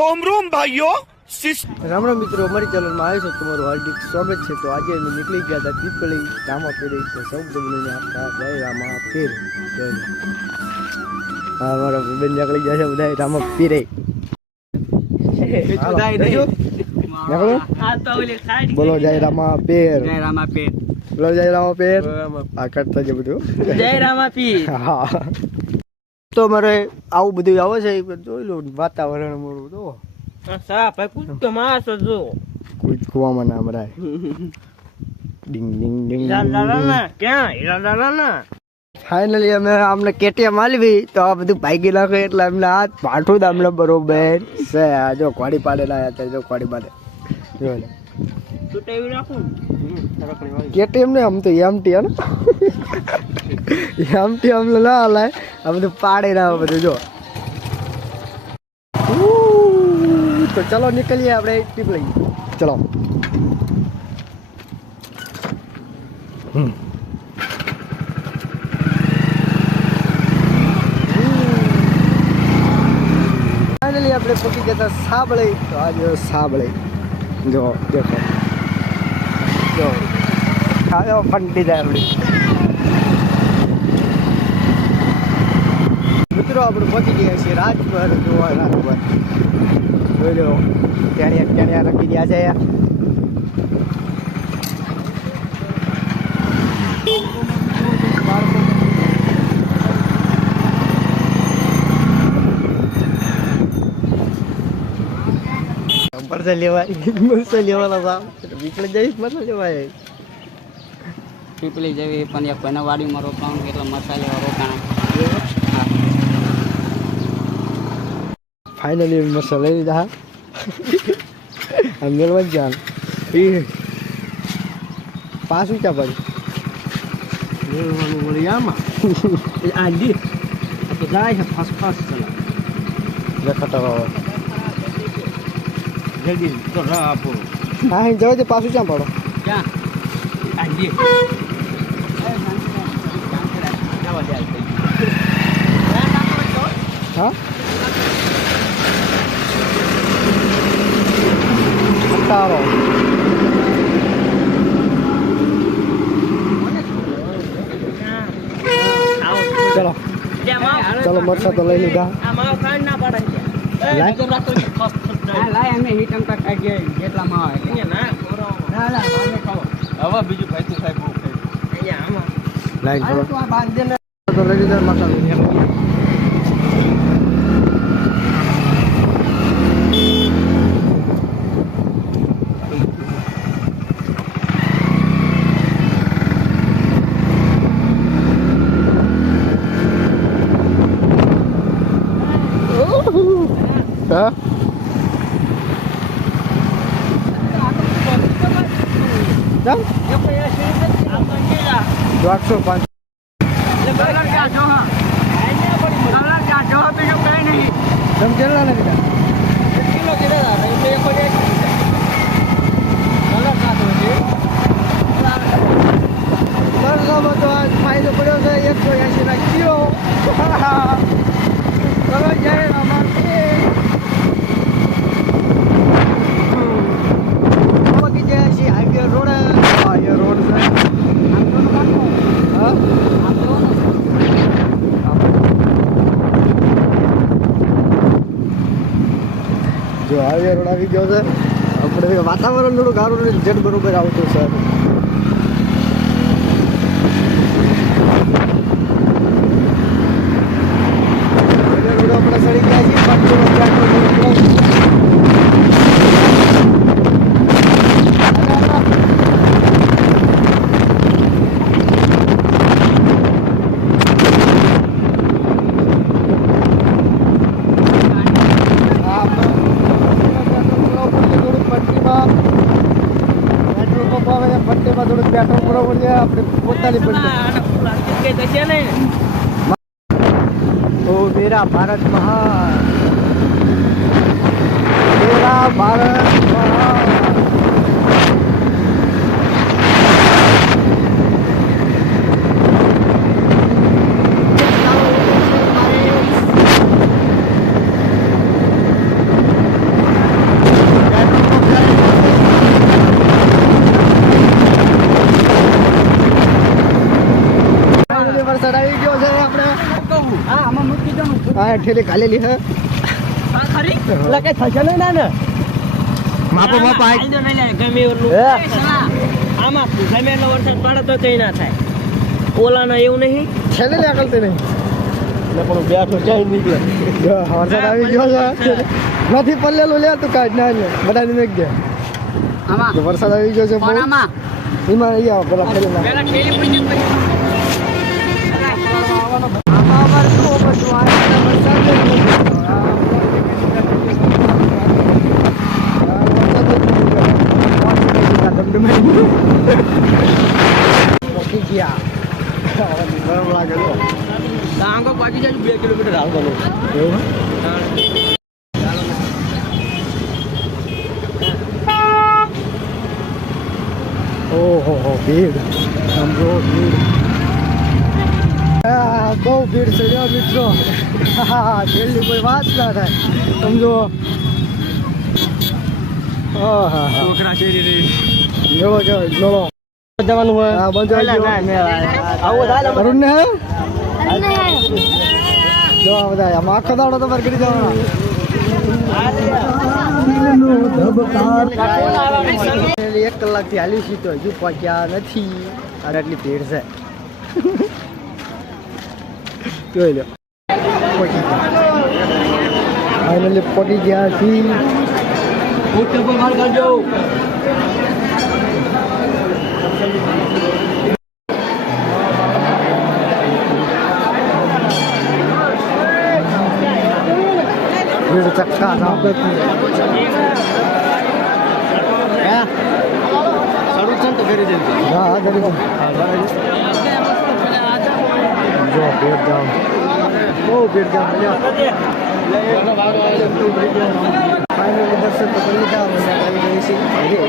રોમ રોમ ભાઈઓ. રામ રામ મિત્રો અમારી ચેનલમાં આવ્યો છે તમારું હાર્દિક સ્વાગત છે. તો આજે અમે નીકળી ગયા હતા પીપળી ધામા ફેરી. તો સૌ તમને આપતા જય રામા ફેર. હા મારા બેન નીકળી ગયા છે બધા રામા ફેરે. બોલો જય રામા પેર જય રામા પેર બોલો જય રામા પેર આ કરતા છે બધું. જય રામા પીર હા. તો મારે આવું બધું આવે છે જોઈ લો વાતાવરણ અમારું તો સા ભાઈ કુછ તો માસ જો કોઈ કુવામાં ના મરાય. ડિંગ ડિંગ ડિંગ. ક્યાં? ઈરાદાના ફાઇનલી અમે અમને કેટીએમ આલવી તો આ બધું ભાગી નાખે એટલે અમને આ પાઠું જ અમને બરોબર છે. આ જો કોડી પાડેલા હતા જો કોડી પાડે. જો તૂટેવી રાખું કેટીએમ ને આમ તો એમટી હે ને? એમટી અમને ના હલાય. આ બધું પાડે ના બધું જો. તો ચલો નીકળીએ આપણે ટીપ લઈ ચલો. હમ. ફાઇનલી આપણે પહોંચી ગયા હતા સાબળી. તો આજે સાબળી. જો દેખો. જો. ખાયો ફંટી જાય આપણી મિત્રો આપણે પહોંચી ગયા છીએ રાજપર જોવા રાજપર જોઈ લો ટેણિયા ટેણિયા રાખી ગયા છે મરસા લેવાય મરસા લેવાના સાહેબ નીકળી જઈશ મરસા લેવાય પીપળી જેવી પણ એક કોઈને વાડીમાં રોકાણ એટલે મસાલે રોકાણ ફાઇનલી મરસા લઈ લીધા હા મેળવા જ જાણ એ પાછું ક્યાં પછી મેળવાનું મળી આમાં આ દી તો જાય છે ફાસ્ટ ફાસ્ટ ચલા જખતરો જલ્દી તો રાહ આપો હા અહીં જવા દે પાછું ક્યાં પડો ક્યાં હા તારો ચલો. ચલો મરસા તો લઈ લીધા. લાય. અમે હીટ અંકા ખાઈ ગયા જેટલામાં આવે ના ના હવે બીજું ભાઈ તું સાહેબ બહુ ખાઈ લાઈન ચલો તો લઈ લીધા મસાલો હા? દોઢસો પાંચ. તમે કેટલા ને કીધા બરસામાં તો આજ ફાયદો પડ્યો છે એકસો એંસી ના કિલો ચલો જય અમારે પહોંચી ગયા છીએ હાઈવે રોડ હાઈવે રોડ છે હા જો ઉડાવી ગયો છે. આપણે વાતાવરણ થોડું ગારું જેટ બરોબર આવતું છે. પટ્ટીમાં થોડું પેટ્રોલ બરોબર છે આપણે પોતાની પણ ઓ મેરા ભારત મહાન. મેરા ભારત આ ઠેલી ખાલેલી હે. હા, ખરી? એટલે થશે નહીં ના ને. માપો માપો આ હાલ તો લે, ગમે એટલું. હે? એ સાલા, આમાં ગમે એટલો વરસાદ પડે તો કઈ ના થાય. ઓલાના એવું નહીં? છેલ્લે લે અકલતી નહીં. પણ બેઠો જાય નીકળે? વરસાદ આવી ગયો છે. નથી પલ્લેલું લે તું કાઢ ના લે બધાને મેક દે આમાં. વરસાદ આવી ગયો છે બહુ. કોનામાં એમાં અહીંયા પેલા ફેરી પેલા ઠેલી પડી જાય પછી આમાં અમારે શું બધું આ વરસાદ જ નથી. આ વરસાદ જ નથી. પોકી ગયા ગરમ લાગે છે. ડાંગો પાકી જાય બે કિલોમીટર હાલ બોલો એવું ઓહો હો ભીડ સમજો ભીડ આ, બહુ ભીડ છે જો મિત્રો. હા છેલ્લી કોઈ વાત ના થાય. સમજો? છોકરા શેરી રહી. એવો કેવો જોડો જવાનું હોય. હા બંધ આવો થાય ને અરુણ ને જો બધા આમ આખો દાડો તમારે કરી જવાનો એક કલાકથી હાલી છી તો હજુ પહોંચ્યા નથી. અને આટલી ભીડ છે. જોઈ લો પહોંચી ગયા ફાઇનલી પહોંચી ગયા છીએ ઉઠ પર માર કરજો ભીડ ચક્કા ના શરૂ છે જો ભેટ જામ બહુ ભેટ જામ ફાઇનલી દર્શક પકડી લીધા મને આવી ગઈ છે.